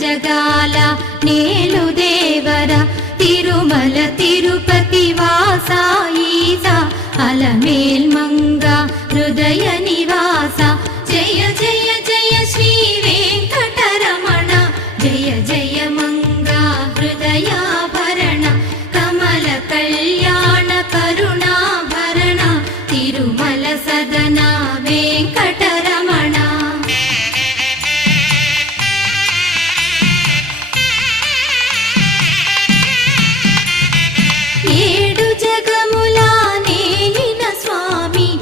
జగాల నేలు దేవర తిరుమల తిరుపతి వాసా ఈసా అలమేల్ మంగ హృదయ నివాస జయ జయ జయ శ్రీ వెంకటరమణ జయ జయ మంగ హృదయాభరణ కమల కళ్యాణ కరుణాభరణ తిరుమల సదన వెంకటరమణ